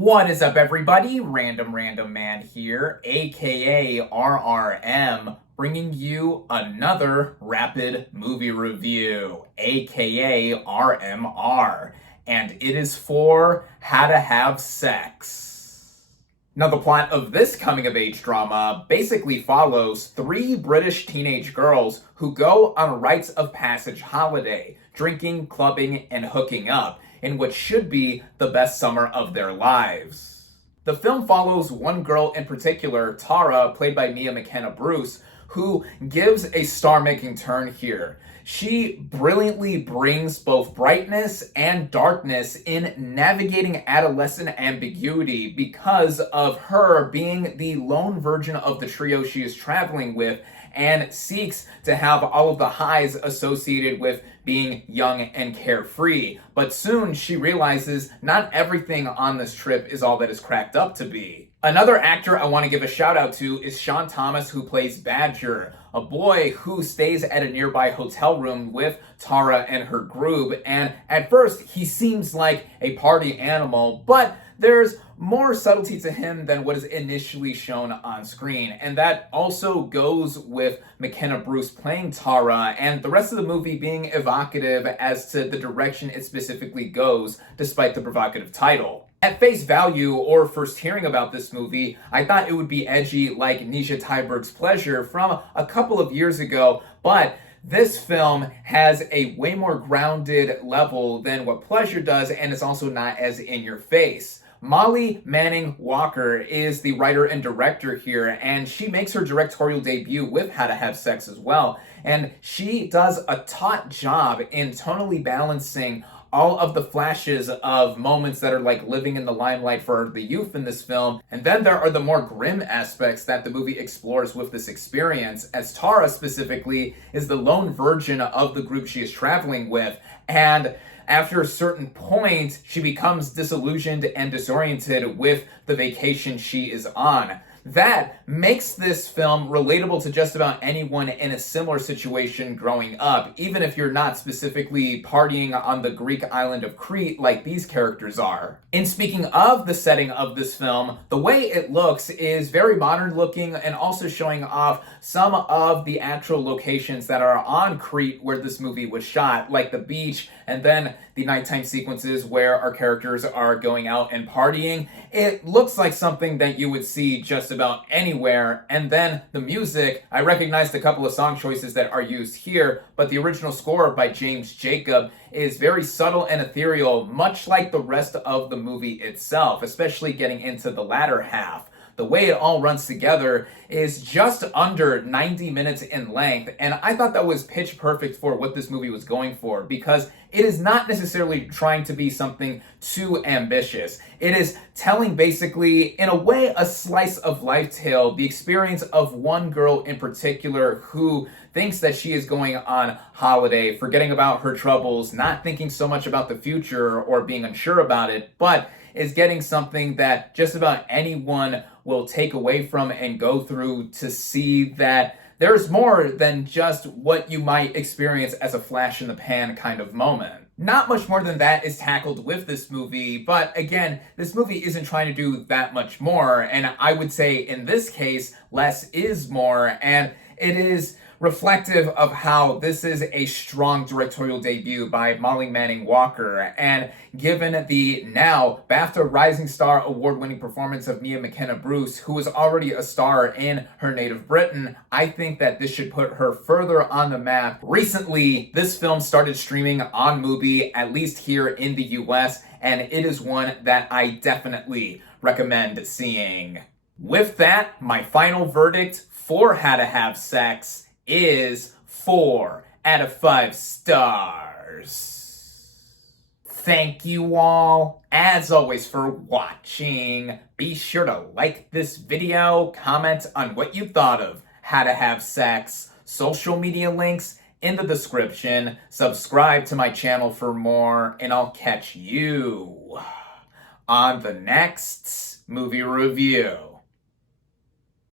What is up, everybody? Random Random Man here, aka RRM, bringing you another rapid movie review, aka RMR, and it is for How to Have Sex. Now, the plot of this coming-of-age drama basically follows three British teenage girls who go on a rites of passage holiday, drinking, clubbing, and hooking up, in what should be the best summer of their lives. The film follows one girl in particular, Tara, played by McKenna-Bruce, who gives a star-making turn here. She brilliantly brings both brightness and darkness in navigating adolescent ambiguity because of her being the lone virgin of the trio she is traveling with and seeks to have all of the highs associated with being young and carefree. But soon she realizes not everything on this trip is all that is cracked up to be. Another actor I want to give a shout out to is Sean Thomas, who plays Badger, a boy who stays at a nearby hotel room with Tara and her group, and at first he seems like a party animal, but there's more subtlety to him than what is initially shown on screen, and that also goes with McKenna-Bruce playing Tara and the rest of the movie being evocative as to the direction it specifically goes, despite the provocative title. At face value, or first hearing about this movie, I thought it would be edgy like Nisha Tyberg's Pleasure from a couple of years ago, but this film has a way more grounded level than what Pleasure does, and it's also not as in your face. Molly Manning Walker is the writer and director here, and she makes her directorial debut with How to Have Sex as well. And she does a taut job in tonally balancing all of the flashes of moments that are like living in the limelight for the youth in this film. And then there are the more grim aspects that the movie explores with this experience, as Tara specifically is the lone virgin of the group she is traveling with. And after a certain point, she becomes disillusioned and disoriented with the vacation she is on. That makes this film relatable to just about anyone in a similar situation growing up, even if you're not specifically partying on the Greek island of Crete like these characters are. In speaking of the setting of this film, the way it looks is very modern looking and also showing off some of the actual locations that are on Crete where this movie was shot, like the beach and then the nighttime sequences where our characters are going out and partying. It looks like something that you would see just about anywhere. And then the music, I recognized a couple of song choices that are used here, but the original score by James Jacob is very subtle and ethereal, much like the rest of the movie itself, especially getting into the latter half. The way it all runs together is just under 90 minutes in length, and I thought that was pitch perfect for what this movie was going for, because it is not necessarily trying to be something too ambitious. It is telling basically, in a way, a slice of life tale, the experience of one girl in particular who thinks that she is going on holiday, forgetting about her troubles, not thinking so much about the future or being unsure about it, but is getting something that just about anyone will take away from and go through to see that there's more than just what you might experience as a flash in the pan kind of moment. Not much more than that is tackled with this movie, but again, this movie isn't trying to do that much more, and I would say in this case, less is more, and it is reflective of how this is a strong directorial debut by Molly Manning Walker, and given the now BAFTA Rising Star award-winning performance of McKenna-Bruce, who was already a star in her native Britain, I think that this should put her further on the map. Recently, this film started streaming on Mubi, at least here in the US, and it is one that I definitely recommend seeing. With that, my final verdict for How to Have Sex is 4 out of 5 stars. Thank you all, as always, for watching. Be sure to like this video, comment on what you thought of How to Have Sex, social media links in the description, subscribe to my channel for more, and I'll catch you on the next movie review.